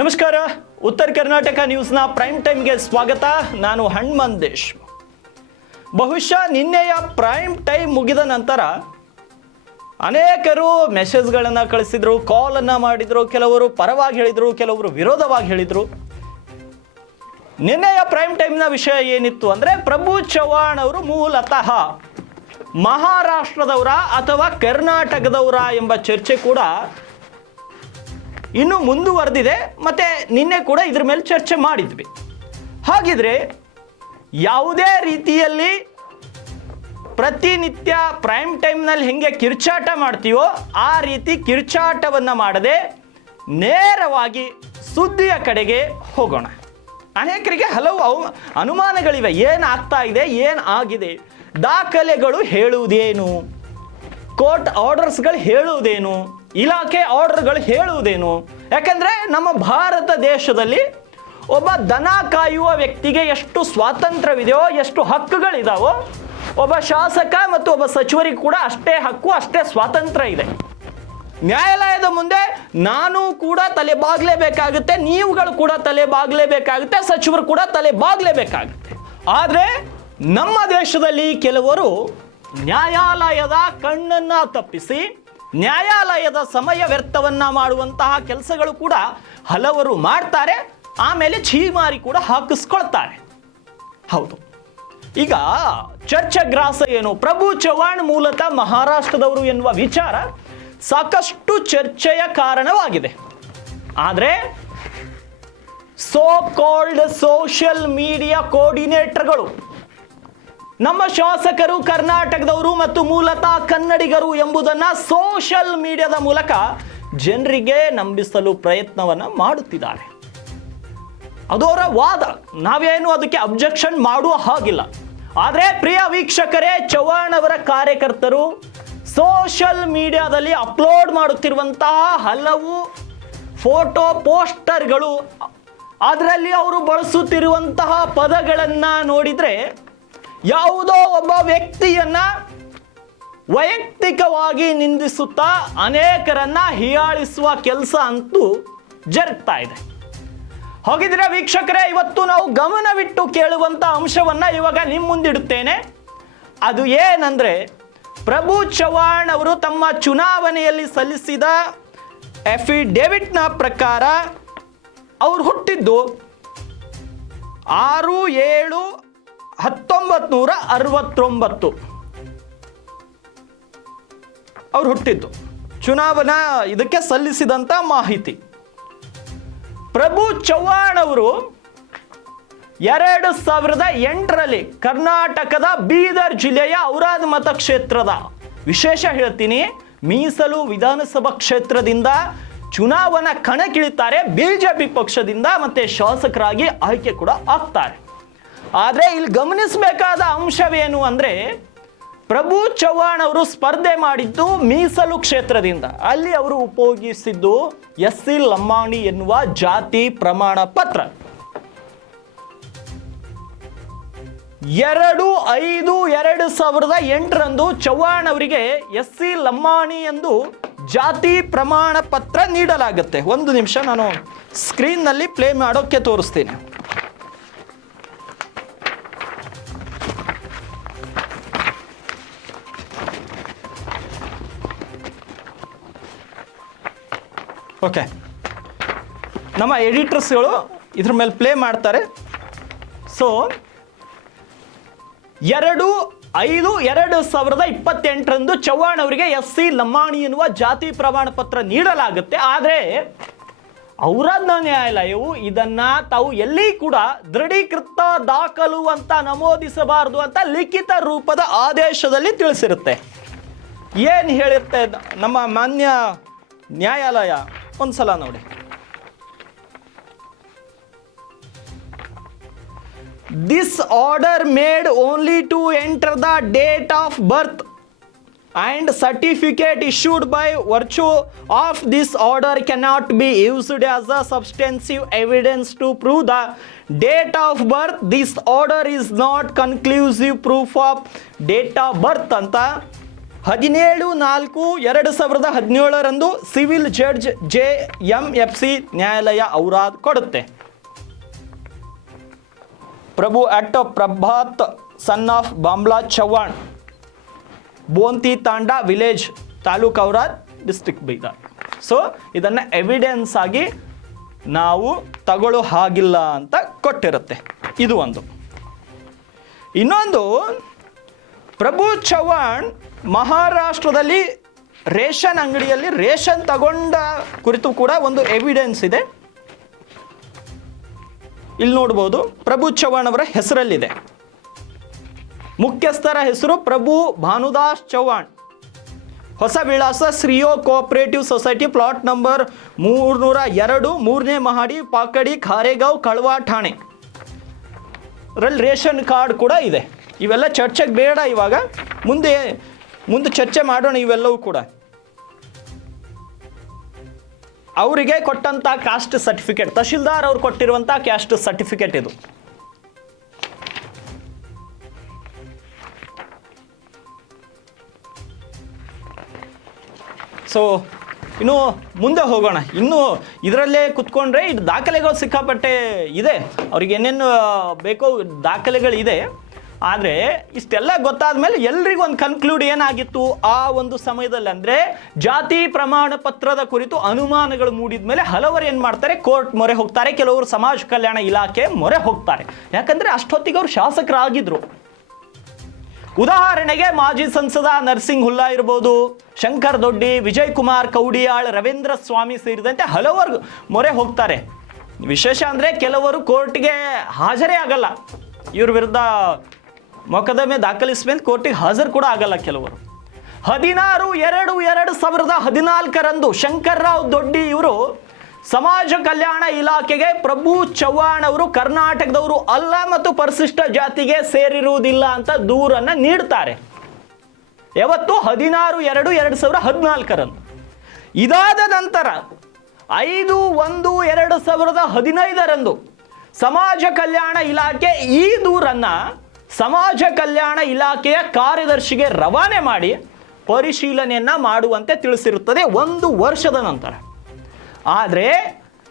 ನಮಸ್ಕಾರ. ಉತ್ತರ ಕರ್ನಾಟಕ ನ್ಯೂಸ್ನ ಪ್ರೈಮ್ ಟೈಮ್ಗೆ ಸ್ವಾಗತ. ನಾನು ಹಣ್ಮಂದೇಶ್. ಬಹುಶಃ ನಿನ್ನೆಯ ಪ್ರೈಮ್ ಟೈಮ್ ಮುಗಿದ ನಂತರ ಅನೇಕರು ಮೆಸೇಜ್ಗಳನ್ನು ಕಳಿಸಿದರು, ಕಾಲನ್ನು ಮಾಡಿದರು. ಕೆಲವರು ಪರವಾಗಿ ಹೇಳಿದರು, ಕೆಲವರು ವಿರೋಧವಾಗಿ ಹೇಳಿದರು. ನಿನ್ನೆಯ ಪ್ರೈಮ್ ಟೈಮ್ನ ವಿಷಯ ಏನಿತ್ತು ಅಂದರೆ, ಪ್ರಭು ಚವ್ಹಾಣ್ ಅವರು ಮೂಲತಃ ಮಹಾರಾಷ್ಟ್ರದವರ ಅಥವಾ ಕರ್ನಾಟಕದವರ ಎಂಬ ಚರ್ಚೆ ಕೂಡ ಇನ್ನೂ ಮುಂದುವರೆದಿದೆ. ಮತ್ತು ನಿನ್ನೆ ಕೂಡ ಇದ್ರ ಮೇಲೆ ಚರ್ಚೆ ಮಾಡಿದ್ವಿ. ಹಾಗಿದ್ರೆ ಯಾವುದೇ ರೀತಿಯಲ್ಲಿ ಪ್ರತಿನಿತ್ಯ ಪ್ರೈಮ್ ಟೈಮ್ನಲ್ಲಿ ಹೆಂಗೆ ಕಿರ್ಚಾಟ ಮಾಡ್ತೀವೋ ಆ ರೀತಿ ಕಿರ್ಚಾಟವನ್ನು ಮಾಡದೆ ನೇರವಾಗಿ ಸುದ್ದಿಯ ಕಡೆಗೆ ಹೋಗೋಣ. ಅನೇಕರಿಗೆ ಹಲವು ಅನುಮಾನಗಳಿವೆ. ಏನು ಆಗ್ತಾ ಇದೆ, ಏನು ಆಗಿದೆ, ದಾಖಲೆಗಳು ಹೇಳುವುದೇನು, ಕೋರ್ಟ್ ಆರ್ಡರ್ಸ್ಗಳು ಹೇಳುವುದೇನು, ಇಲಾಖೆ ಆರ್ಡರ್ಗಳು ಹೇಳುವುದೇನು. ಯಾಕಂದರೆ ನಮ್ಮ ಭಾರತ ದೇಶದಲ್ಲಿ ಒಬ್ಬ ದನ ಕಾಯುವ ವ್ಯಕ್ತಿಗೆ ಎಷ್ಟು ಸ್ವಾತಂತ್ರ್ಯವಿದೆಯೋ, ಎಷ್ಟು ಹಕ್ಕುಗಳಿದಾವೋ, ಒಬ್ಬ ಶಾಸಕ ಮತ್ತು ಒಬ್ಬ ಸಚಿವರಿಗೆ ಕೂಡ ಅಷ್ಟೇ ಹಕ್ಕು, ಅಷ್ಟೇ ಸ್ವಾತಂತ್ರ್ಯ ಇದೆ. ನ್ಯಾಯಾಲಯದ ಮುಂದೆ ನಾನು ಕೂಡ ತಲೆ ಬಾಗಲೇಬೇಕಾಗುತ್ತೆ, ನೀವುಗಳು ಕೂಡ ತಲೆ ಬಾಗಲೇಬೇಕಾಗುತ್ತೆ, ಸಚಿವರು ಕೂಡ ತಲೆ ಬಾಗಲೇಬೇಕಾಗುತ್ತೆ. ಆದರೆ ನಮ್ಮ ದೇಶದಲ್ಲಿ ಕೆಲವರು ನ್ಯಾಯಾಲಯದ ಕಣ್ಣನ್ನು ತಪ್ಪಿಸಿ ನ್ಯಾಯಾಲಯದ ಸಮಯ ವ್ಯರ್ಥವನ್ನು ಮಾಡುವಂತಹ ಕೆಲಸಗಳು ಕೂಡ ಹಲವರು ಮಾಡ್ತಾರೆ. ಆಮೇಲೆ ಛೀಮಾರಿ ಕೂಡ ಹಾಕಿಸ್ಕೊಳ್ತಾರೆ. ಹೌದು, ಈಗ ಚರ್ಚೆಗ್ರಾಸ ಏನು, ಪ್ರಭು ಚವ್ಹಾಣ್ ಮೂಲತಃ ಮಹಾರಾಷ್ಟ್ರದವರು ಎನ್ನುವ ವಿಚಾರ ಸಾಕಷ್ಟು ಚರ್ಚೆಯ ಕಾರಣವಾಗಿದೆ. ಆದರೆ ಸೋ ಕಾಲ್ಡ್ ಸೋಷಿಯಲ್ ಮೀಡಿಯಾ ಕೋಆರ್ಡಿನೇಟರ್ಗಳು, ನಮ್ಮ ಶಾಸಕರು ಕರ್ನಾಟಕದವರು ಮತ್ತು ಮೂಲತಃ ಕನ್ನಡಿಗರು ಎಂಬುದನ್ನು ಸೋಷಿಯಲ್ ಮೀಡಿಯಾದ ಮೂಲಕ ಜನರಿಗೆ ನಂಬಿಸಲು ಪ್ರಯತ್ನವನ್ನು ಮಾಡುತ್ತಿದ್ದಾರೆ. ಅದು ಅವರ ವಾದ, ನಾವೇನು ಅದಕ್ಕೆ ಅಬ್ಜೆಕ್ಷನ್ ಮಾಡುವ ಹಾಗಿಲ್ಲ. ಆದರೆ ಪ್ರಿಯ ವೀಕ್ಷಕರೇ, ಚವ್ಹಾಣ್ ಅವರ ಕಾರ್ಯಕರ್ತರು ಸೋಷಿಯಲ್ ಮೀಡಿಯಾದಲ್ಲಿ ಅಪ್ಲೋಡ್ ಮಾಡುತ್ತಿರುವಂತಹ ಹಲವು ಫೋಟೋ ಪೋಸ್ಟರ್ಗಳು, ಅದರಲ್ಲಿ ಅವರು ಬಳಸುತ್ತಿರುವಂತಹ ಪದಗಳನ್ನು ನೋಡಿದರೆ ಯಾವುದೋ ಒಬ್ಬ ವ್ಯಕ್ತಿಯನ್ನ ವೈಯಕ್ತಿಕವಾಗಿ ನಿಂದಿಸುತ್ತಾ ಅನೇಕರನ್ನ ಹೀಯಾಳಿಸುವ ಕೆಲಸ ಅಂತೂ ಜರುಗ್ತಾ ಇದೆ. ಹಾಗಿದ್ರೆ ವೀಕ್ಷಕರೇ, ಇವತ್ತು ನಾವು ಗಮನವಿಟ್ಟು ಕೇಳುವಂಥ ಅಂಶವನ್ನ ಇವಾಗ ನಿಮ್ಮ ಮುಂದಿಡುತ್ತೇನೆ. ಅದು ಏನಂದ್ರೆ, ಪ್ರಭು ಚವ್ಹಾಣ್ ಅವರು ತಮ್ಮ ಚುನಾವಣೆಯಲ್ಲಿ ಸಲ್ಲಿಸಿದ ಅಫಿಡೇವಿಟ್ನ ಪ್ರಕಾರ ಅವರು ಹುಟ್ಟಿದ್ದು 6/7/1969 ಅವ್ರು ಹುಟ್ಟಿದ್ದು. ಚುನಾವಣಾ ಇದಕ್ಕೆ ಸಲ್ಲಿಸಿದಂಥ ಮಾಹಿತಿ. ಪ್ರಭು ಚವ್ಹಾಣ್ ಅವರು 2008ರಲ್ಲಿ ಕರ್ನಾಟಕದ ಬೀದರ್ ಜಿಲ್ಲೆಯ ಔರಾದ್ ಮತಕ್ಷೇತ್ರದ, ವಿಶೇಷ ಹೇಳ್ತೀನಿ, ಮೀಸಲು ವಿಧಾನಸಭಾ ಕ್ಷೇತ್ರದಿಂದ ಚುನಾವಣಾ ಕಣಕ್ಕಿಳಿತಾರೆ. ಬಿಜೆಪಿ ಪಕ್ಷದಿಂದ ಮತ್ತೆ ಶಾಸಕರಾಗಿ ಆಯ್ಕೆ ಕೂಡ ಆಗ್ತಾರೆ. ಆದರೆ ಇಲ್ಲಿ ಗಮನಿಸಬೇಕಾದ ಅಂಶವೇನು ಅಂದರೆ, ಪ್ರಭು ಚವ್ಹಾಣ್ ಅವರು ಸ್ಪರ್ಧೆ ಮಾಡಿದ್ದು ಮೀಸಲು ಕ್ಷೇತ್ರದಿಂದ. ಅಲ್ಲಿ ಅವರು ಉಪಯೋಗಿಸಿದ್ದು SC ಲಂಬಾಣಿ ಎನ್ನುವ ಜಾತಿ ಪ್ರಮಾಣ ಪತ್ರ. 2/5/2008ರಂದು ಚವ್ಹಾಣ್ ಅವರಿಗೆ SC ಲಂಬಾಣಿ ಎಂದು ಜಾತಿ ಪ್ರಮಾಣ ಪತ್ರ ನೀಡಲಾಗುತ್ತೆ. ಒಂದು ನಿಮಿಷ, ನಾನು ಸ್ಕ್ರೀನ್ನಲ್ಲಿ ಪ್ಲೇ ಮಾಡೋಕ್ಕೆ ತೋರಿಸ್ತೀನಿ. ಓಕೆ, ನಮ್ಮ ಎಡಿಟರ್ಸ್ಗಳು ಇದ್ರ ಮೇಲೆ ಪ್ಲೇ ಮಾಡ್ತಾರೆ. ಸೊ 2/5/2028ರಂದು ಚವ್ಹಾಣ್ ಅವರಿಗೆ SC ಲಂಬಾಣಿ ಎನ್ನುವ ಜಾತಿ ಪ್ರಮಾಣ ಪತ್ರ ನೀಡಲಾಗುತ್ತೆ. ಆದರೆ ಔರಾದ್ನ ನ್ಯಾಯಾಲಯವು ಇದನ್ನ ತಾವು ಎಲ್ಲಿ ಕೂಡ ದೃಢೀಕೃತ ದಾಖಲು ಅಂತ ನಮೂದಿಸಬಾರದು ಅಂತ ಲಿಖಿತ ರೂಪದ ಆದೇಶದಲ್ಲಿ ತಿಳಿಸಿರುತ್ತೆ. ಏನು ಹೇಳಿರುತ್ತೆ ನಮ್ಮ ಮಾನ್ಯ ನ್ಯಾಯಾಲಯ, ಒಂದ್ಸಲ ನೋಡಿ. This order made only to enter the date of birth and certificate issued by virtue of this order cannot be used as a substantive evidence to prove the date of birth. This order is not conclusive proof of date of birth ಅಂತ 17/4/2017 civil judge JMFC ನ್ಯಾಯಾಲಯ ಔರಾದ್ ಕೊಡುತ್ತೆ. Prabhu act of Prabhat son of Bamla Chavan, Bonti Tanda village, taluk Aurad, district Bidar. So ಇದನ್ನು evidence ಆಗಿ ನಾವು ತಗೊಳ್ಳೋ ಹಾಗಿಲ್ಲ ಅಂತ ಕೊಟ್ಟಿರುತ್ತೆ. ಇದು ಒಂದು. ಇನ್ನೊಂದು, ಪ್ರಭು ಚವ್ಹಾಣ್ ಮಹಾರಾಷ್ಟ್ರದಲ್ಲಿ ರೇಷನ್ ಅಂಗಡಿಯಲ್ಲಿ ರೇಷನ್ ತಗೊಂಡ ಕುರಿತು ಕೂಡ ಒಂದು ಎವಿಡೆನ್ಸ್ ಇದೆ. ಇಲ್ಲಿ ನೋಡ್ಬೋದು, ಪ್ರಭು ಚವ್ಹಾಣ್ ಅವರ ಹೆಸರಲ್ಲಿದೆ. ಮುಖ್ಯಸ್ಥರ ಹೆಸರು ಪ್ರಭು ಭಾನುದಾಸ್ ಚವ್ಹಾಣ್, ಹೊಸ ವಿಳಾಸ ಶ್ರೀಯೋ ಕೋಆಪರೇಟಿವ್ ಸೊಸೈಟಿ, ಪ್ಲಾಟ್ ನಂಬರ್ 302, 3ನೇ ಮಹಡಿ, ಪಾಕಡಿ, ಖಾರೆಗಾಂವ್, ಕಳ್ವಾ, ಠಾಣೆ. ಅದರಲ್ಲಿ ರೇಷನ್ ಕಾರ್ಡ್ ಕೂಡ ಇದೆ. ಇವೆಲ್ಲ ಚರ್ಚೆಗೆ ಬೇಡ, ಇವಾಗ ಮುಂದೆ ಚರ್ಚೆ ಮಾಡೋಣ ಇವೆಲ್ಲವೂ ಕೂಡ. ಅವರಿಗೆ ಕೊಟ್ಟಂಥ ಕಾಸ್ಟ್ ಸರ್ಟಿಫಿಕೇಟ್, ತಹಶೀಲ್ದಾರ್ ಅವ್ರು ಕೊಟ್ಟಿರುವಂಥ ಕ್ಯಾಸ್ಟ್ ಸರ್ಟಿಫಿಕೇಟ್ ಇದು. ಸೊ ಇನ್ನು ಮುಂದೆ ಹೋಗೋಣ. ಇನ್ನು ಇದರಲ್ಲೇ ಕುತ್ಕೊಂಡ್ರೆ ಇದು ದಾಖಲೆಗಳು ಸಿಕ್ಕಾಪಟ್ಟೆ ಇದೆ, ಅವ್ರಿಗೆ ಏನೇನು ಬೇಕೋ ದಾಖಲೆಗಳಿದೆ. ಆದರೆ ಇಷ್ಟೆಲ್ಲ ಗೊತ್ತಾದ ಮೇಲೆ ಎಲ್ರಿಗೂ ಒಂದು ಕನ್ಕ್ಲೂಡ್ ಏನಾಗಿತ್ತು ಆ ಒಂದು ಸಮಯದಲ್ಲಿ ಅಂದರೆ, ಜಾತಿ ಪ್ರಮಾಣ ಪತ್ರದ ಕುರಿತು ಅನುಮಾನಗಳು ಮೂಡಿದ ಮೇಲೆ ಹಲವರು ಏನು ಮಾಡ್ತಾರೆ, ಕೋರ್ಟ್ ಮೊರೆ ಹೋಗ್ತಾರೆ, ಕೆಲವರು ಸಮಾಜ ಕಲ್ಯಾಣ ಇಲಾಖೆ ಮೊರೆ ಹೋಗ್ತಾರೆ. ಯಾಕಂದರೆ ಅಷ್ಟೊತ್ತಿಗೆ ಅವರು ಶಾಸಕರಾಗಿದ್ದರು. ಉದಾಹರಣೆಗೆ ಮಾಜಿ ಸಂಸದ ನರಸಿಂಗ್ ಹುಲ್ಲಾ ಇರ್ಬೋದು, ಶಂಕರ್ ದೊಡ್ಡಿ, ವಿಜಯ್ ಕುಮಾರ್ ಕೌಡಿಯಾಳ್, ರವೀಂದ್ರ ಸ್ವಾಮಿ ಸೇರಿದಂತೆ ಹಲವರು ಮೊರೆ ಹೋಗ್ತಾರೆ. ವಿಶೇಷ ಅಂದರೆ ಕೆಲವರು ಕೋರ್ಟ್ಗೆ ಹಾಜರೇ ಆಗಲ್ಲ, ಇವ್ರ ವಿರುದ್ಧ ಮೊಕದ್ದಮೆ ದಾಖಲಿಸುವಂತೆ ಕೋರ್ಟಿಗೆ ಹಾಜರು ಕೂಡ ಆಗಲ್ಲ ಕೆಲವರು. 16/2/2014 ಶಂಕರ್ರಾವ್ ದೊಡ್ಡಿ ಇವರು ಸಮಾಜ ಕಲ್ಯಾಣ ಇಲಾಖೆಗೆ ಪ್ರಭು ಚವ್ಹಾಣ್ ಅವರು ಕರ್ನಾಟಕದವರು ಅಲ್ಲ ಮತ್ತು ಪರಿಶಿಷ್ಟ ಜಾತಿಗೆ ಸೇರಿರುವುದಿಲ್ಲ ಅಂತ ದೂರನ್ನು ನೀಡ್ತಾರೆ. ಯಾವತ್ತು? 16/2/2014. ಇದಾದ ನಂತರ 5/1/2015 ಸಮಾಜ ಕಲ್ಯಾಣ ಇಲಾಖೆ ಈ ದೂರನ್ನು ಸಮಾಜ ಕಲ್ಯಾಣ ಇಲಾಖೆಯ ಕಾರ್ಯದರ್ಶಿಗೆ ರವಾನೆ ಮಾಡಿ ಪರಿಶೀಲನೆಯನ್ನ ಮಾಡುವಂತೆ ತಿಳಿಸಿರುತ್ತದೆ 1 ವರ್ಷದ ನಂತರ. ಆದರೆ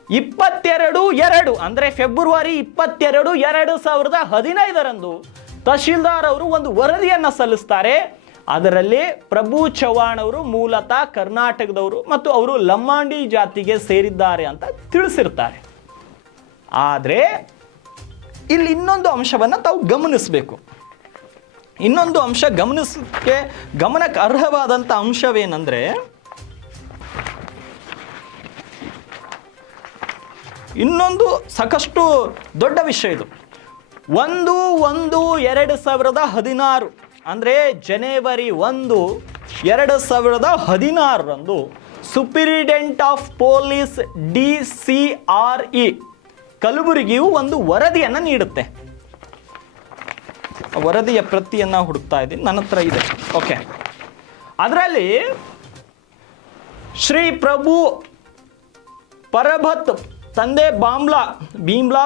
22/2 ಅಂದರೆ ಫೆಬ್ರವರಿ 22, 2015 ತಹಶೀಲ್ದಾರ್ ಅವರು ಒಂದು ವರದಿಯನ್ನು ಸಲ್ಲಿಸ್ತಾರೆ. ಅದರಲ್ಲಿ ಪ್ರಭು ಚವ್ಹಾಣ್ ಅವರು ಮೂಲತಃ ಕರ್ನಾಟಕದವರು ಮತ್ತು ಅವರು ಲಂಬಾಣಿ ಜಾತಿಗೆ ಸೇರಿದ್ದಾರೆ ಅಂತ ತಿಳಿಸಿರ್ತಾರೆ. ಆದರೆ ಇಲ್ಲಿ ಇನ್ನೊಂದು ಅಂಶವನ್ನು ತಾವು ಗಮನಿಸಬೇಕು. ಇನ್ನೊಂದು ಅಂಶ ಗಮನಕ್ಕೆ ಅರ್ಹವಾದಂಥ ಅಂಶವೇನೆಂದರೆ, ಇನ್ನೊಂದು ಸಾಕಷ್ಟು ದೊಡ್ಡ ವಿಷಯ ಇದು. 1/1/2016 ಅಂದರೆ ಜನವರಿ 1, 2016 ಸುಪ್ರೀಡೆಂಟ್ ಆಫ್ ಪೊಲೀಸ್ DCRE ಕಲಬುರಗಿಯು ಒಂದು ವರದಿಯನ್ನು ನೀಡುತ್ತೆ. ವರದಿಯ ಪ್ರತಿಯನ್ನು ಹುಡುಕ್ತಾ ಇದ್ದೀನಿ, ನನ್ನ ಹತ್ರ ಇದೆ. ಓಕೆ, ಅದರಲ್ಲಿ ಶ್ರೀ ಪ್ರಭು ಪರಭತ್ ತಂದೆ ಭೀಮ್ಲಾ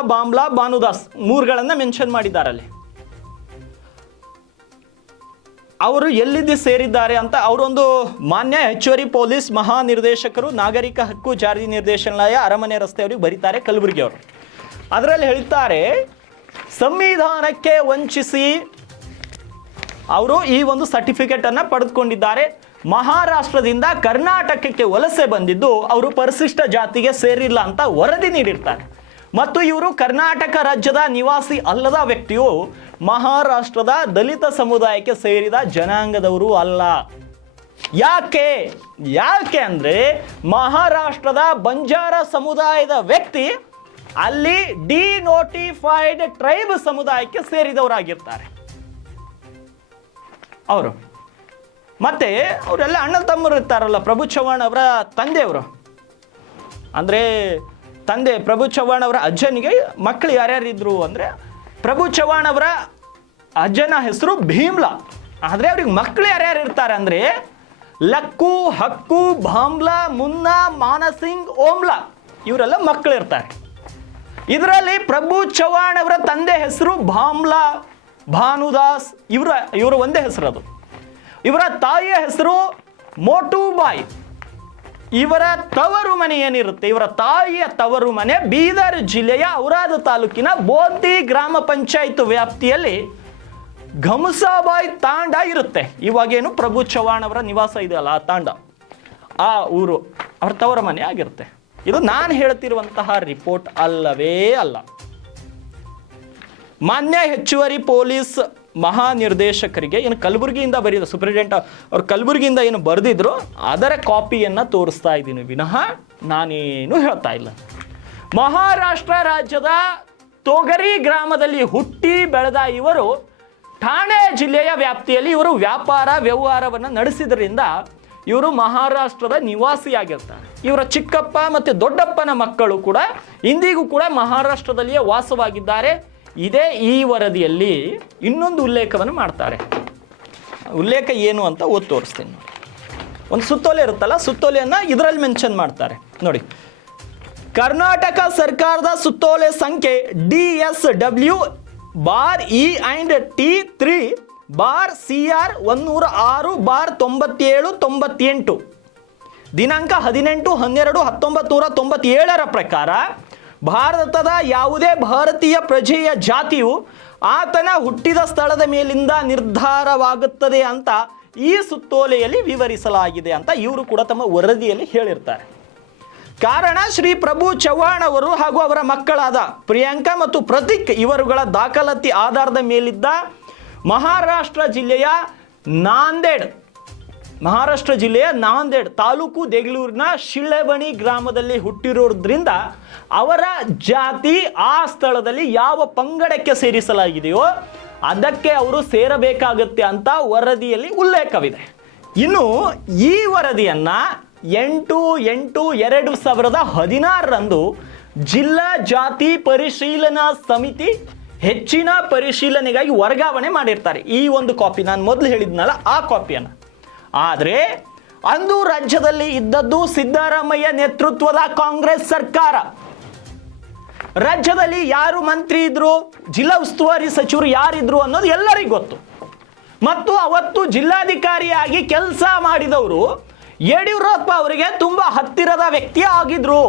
ಭಾನುದಾಸ್ 3ಗಳನ್ನು ಮೆನ್ಷನ್ ಮಾಡಿದ್ದಾರಲ್ಲಿ. ಅವರು ಎಲ್ಲಿದ್ದು ಸೇರಿದ್ದಾರೆ ಅಂತ ಅವರೊಂದು ಮಾನ್ಯ ಹೆಚ್ಚುವರಿ ಪೊಲೀಸ್ ಮಹಾನಿರ್ದೇಶಕರು, ನಾಗರಿಕ ಹಕ್ಕು ಜಾರಿ ನಿರ್ದೇಶನಾಲಯ, ಅರಮನೆ ರಸ್ತೆಯವರಿಗೆ ಬರೀತಾರೆ, ಕಲಬುರಗಿ ಅವರು. ಅದರಲ್ಲಿ ಹೇಳ್ತಾರೆ, ಸಂವಿಧಾನಕ್ಕೆ ವಂಚಿಸಿ ಅವರು ಈ ಒಂದು ಸರ್ಟಿಫಿಕೇಟನ್ನು ಪಡೆದುಕೊಂಡಿದ್ದಾರೆ. ಮಹಾರಾಷ್ಟ್ರದಿಂದ ಕರ್ನಾಟಕಕ್ಕೆ ವಲಸೆ ಬಂದಿದ್ದು ಅವರು ಪರಿಶಿಷ್ಟ ಜಾತಿಗೆ ಸೇರಿಲ್ಲ ಅಂತ ವರದಿ ನೀಡಿರ್ತಾರೆ. ಮತ್ತು ಇವರು ಕರ್ನಾಟಕ ರಾಜ್ಯದ ನಿವಾಸಿ ಅಲ್ಲದ ವ್ಯಕ್ತಿಯು ಮಹಾರಾಷ್ಟ್ರದ ದಲಿತ ಸಮುದಾಯಕ್ಕೆ ಸೇರಿದ ಜನಾಂಗದವರು ಅಲ್ಲ. ಯಾಕೆ ಅಂದರೆ ಮಹಾರಾಷ್ಟ್ರದ ಬಂಜಾರ ಸಮುದಾಯದ ವ್ಯಕ್ತಿ ಅಲ್ಲಿ ಡಿನೋಟಿಫೈಡ್ ಟ್ರೈಬ್ ಸಮುದಾಯಕ್ಕೆ ಸೇರಿದವರಾಗಿರ್ತಾರೆ ಅವರು. ಮತ್ತೆ ಅವರೆಲ್ಲ ಅಣ್ಣ ತಮ್ಮರು ಇರ್ತಾರಲ್ಲ. ಪ್ರಭು ಚವ್ಹಾಣ್ ಅವರ ತಂದೆಯವರು ಅಂದರೆ ಪ್ರಭು ಚವ್ಹಾಣ್ ಅವರ ಅಜ್ಜನಿಗೆ ಮಕ್ಕಳು ಯಾರ್ಯಾರಿದ್ರು ಅಂದರೆ, ಪ್ರಭು ಚವ್ಹಾಣ್ ಅವರ ಅಜ್ಜನ ಹೆಸರು ಭೀಮ್ಲಾ. ಆದರೆ ಅವ್ರಿಗೆ ಮಕ್ಕಳು ಯಾರ್ಯಾರು ಇರ್ತಾರೆ ಅಂದರೆ ಲಕ್ಕು, ಹಕ್ಕು, ಭಾಮ್ಲಾ, ಮುನ್ನಾ, ಮಾನಸಿಂಗ್, ಓಮ್ಲಾ ಇವರೆಲ್ಲ ಮಕ್ಕಳು ಇರ್ತಾರೆ. ಇದರಲ್ಲಿ ಪ್ರಭು ಚವ್ಹಾಣ್ ಅವರ ತಂದೆ ಹೆಸರು ಭಾಮ್ಲಾ ಭಾನುದಾಸ್, ಇವರ ಒಂದೇ ಹೆಸರು ಅದು. ಇವರ ತಾಯಿಯ ಹೆಸರು ಮೋಟುಬಾಯಿ. ಇವರ ತವರು ಮನೆ ಏನಿರುತ್ತೆ, ಇವರ ತಾಯಿಯ ತವರು ಮನೆ ಬೀದರ್ ಜಿಲ್ಲೆಯ ಔರಾದ ತಾಲೂಕಿನ ಬೋತಿ ಗ್ರಾಮ ಪಂಚಾಯತ್ ವ್ಯಾಪ್ತಿಯಲ್ಲಿ ಘಮಸಾಬಾಯಿ ತಾಂಡ ಇರುತ್ತೆ. ಇವಾಗೇನು ಪ್ರಭು ಚವ್ಹಾಣ್ ಅವರ ನಿವಾಸ ಇದೆಯಲ್ಲ, ಆ ತಾಂಡ, ಆ ಊರು ಅವ್ರ ತವರ ಮನೆ ಆಗಿರುತ್ತೆ. ಇದು ನಾನು ಹೇಳ್ತಿರುವಂತಹ ರಿಪೋರ್ಟ್ ಅಲ್ಲವೇ ಅಲ್ಲ. ಮಾನ್ಯ ಹೆಚ್ಚುವರಿ ಪೊಲೀಸ್ ಮಹಾನಿರ್ದೇಶಕರಿಗೆ ಏನು ಕಲಬುರಗಿಯಿಂದ ಬರೆದ ಸೂಪರಿಂಟೆಂಡೆಂಟ್ ಅವ್ರು ಕಲಬುರಗಿಯಿಂದ ಏನು ಬರೆದಿದ್ರು ಅದರ ಕಾಪಿಯನ್ನು ತೋರಿಸ್ತಾ ಇದ್ದೀನಿ ವಿನಃ ನಾನೇನು ಹೇಳ್ತಾ ಇಲ್ಲ. ಮಹಾರಾಷ್ಟ್ರ ರಾಜ್ಯದ ತೊಗರಿ ಗ್ರಾಮದಲ್ಲಿ ಹುಟ್ಟಿ ಬೆಳೆದ ಇವರು ಠಾಣೆ ಜಿಲ್ಲೆಯ ವ್ಯಾಪ್ತಿಯಲ್ಲಿ ಇವರು ವ್ಯಾಪಾರ ವ್ಯವಹಾರವನ್ನು ನಡೆಸಿದ್ರಿಂದ ಇವರು ಮಹಾರಾಷ್ಟ್ರದ ನಿವಾಸಿಯಾಗಿರ್ತಾರೆ. ಇವರ ಚಿಕ್ಕಪ್ಪ ಮತ್ತು ದೊಡ್ಡಪ್ಪನ ಮಕ್ಕಳು ಕೂಡ ಇಂದಿಗೂ ಕೂಡ ಮಹಾರಾಷ್ಟ್ರದಲ್ಲಿಯೇ ವಾಸವಾಗಿದ್ದಾರೆ. ಇದೇ ಈ ವರದಿಯಲ್ಲಿ ಇನ್ನೊಂದು ಉಲ್ಲೇಖವನ್ನು ಮಾಡ್ತಾರೆ. ಉಲ್ಲೇಖ ಏನು ಅಂತ ಓದಿ ತೋರಿಸ್ತೀನಿ. ಒಂದು ಸುತ್ತೋಲೆ ಇರುತ್ತಲ್ಲ, ಸುತ್ತೋಲೆಯನ್ನು ಇದರಲ್ಲಿ ಮೆನ್ಷನ್ ಮಾಡ್ತಾರೆ ನೋಡಿ. ಕರ್ನಾಟಕ ಸರ್ಕಾರದ ಸುತ್ತೋಲೆ ಸಂಖ್ಯೆ DSW/E&T3/CR106/9798 ದಿನಾಂಕ 18/12/1997 ಪ್ರಕಾರ ಭಾರತದ ಯಾವುದೇ ಭಾರತೀಯ ಪ್ರಜೆಯ ಜಾತಿಯು ಆತನ ಹುಟ್ಟಿದ ಸ್ಥಳದ ಮೇಲಿಂದ ನಿರ್ಧಾರವಾಗುತ್ತದೆ ಅಂತ ಈ ಸುತ್ತೋಲೆಯಲ್ಲಿ ವಿವರಿಸಲಾಗಿದೆ ಅಂತ ಇವರು ಕೂಡ ತಮ್ಮ ವರದಿಯಲ್ಲಿ ಹೇಳಿರ್ತಾರೆ. ಕಾರಣ ಶ್ರೀ ಪ್ರಭು ಚವ್ಹಾಣ್ ಅವರು ಹಾಗೂ ಅವರ ಮಕ್ಕಳಾದ ಪ್ರಿಯಾಂಕಾ ಮತ್ತು ಪ್ರತೀಕ್ ಇವರುಗಳ ದಾಖಲಾತಿ ಆಧಾರದ ಮೇಲಿದ್ದ ಮಹಾರಾಷ್ಟ್ರ ಜಿಲ್ಲೆಯ ನಾಂದೇಡ್ ತಾಲೂಕು ದೇಗಲೂರಿನ ಶಿಳೆಬಣಿ ಗ್ರಾಮದಲ್ಲಿ ಹುಟ್ಟಿರೋದ್ರಿಂದ ಅವರ ಜಾತಿ ಆ ಸ್ಥಳದಲ್ಲಿ ಯಾವ ಪಂಗಡಕ್ಕೆ ಸೇರಿಸಲಾಗಿದೆಯೋ ಅದಕ್ಕೆ ಅವರು ಸೇರಬೇಕಾಗುತ್ತೆ ಅಂತ ವರದಿಯಲ್ಲಿ ಉಲ್ಲೇಖವಿದೆ. ಇನ್ನು ಈ ವರದಿಯನ್ನ 8/8/2016 ಜಿಲ್ಲಾ ಜಾತಿ ಪರಿಶೀಲನಾ ಸಮಿತಿ ಹೆಚ್ಚಿನ ಪರಿಶೀಲನೆಗಾಗಿ ವರ್ಗಾವಣೆ ಮಾಡಿರ್ತಾರೆ. ಈ ಒಂದು ಕಾಪಿ ನಾನು ಮೊದಲು ಹೇಳಿದ್ನಲ್ಲ ಆ ಕಾಪಿಯನ್ನು. ಆದರೆ ಅಂದು ರಾಜ್ಯದಲ್ಲಿ ಇದ್ದದ್ದು ಸಿದ್ದರಾಮಯ್ಯ ನೇತೃತ್ವದ ಕಾಂಗ್ರೆಸ್ ಸರ್ಕಾರ. ರಾಜ್ಯದಲ್ಲಿ ಯಾರು ಮಂತ್ರಿ ಇದ್ರು, ಜಿಲ್ಲಾ ಉಸ್ತುವಾರಿ ಸಚಿವರು ಯಾರಿದ್ರು ಅನ್ನೋದು ಎಲ್ಲರಿಗೂ ಗೊತ್ತು. ಮತ್ತು ಅವತ್ತು ಜಿಲ್ಲಾಧಿಕಾರಿಯಾಗಿ ಕೆಲಸ ಮಾಡಿದವರು ಯಡಿಯೂರಪ್ಪ ಅವರಿಗೆ ತುಂಬಾ ಹತ್ತಿರದ ವ್ಯಕ್ತಿ ಆಗಿದ್ರು.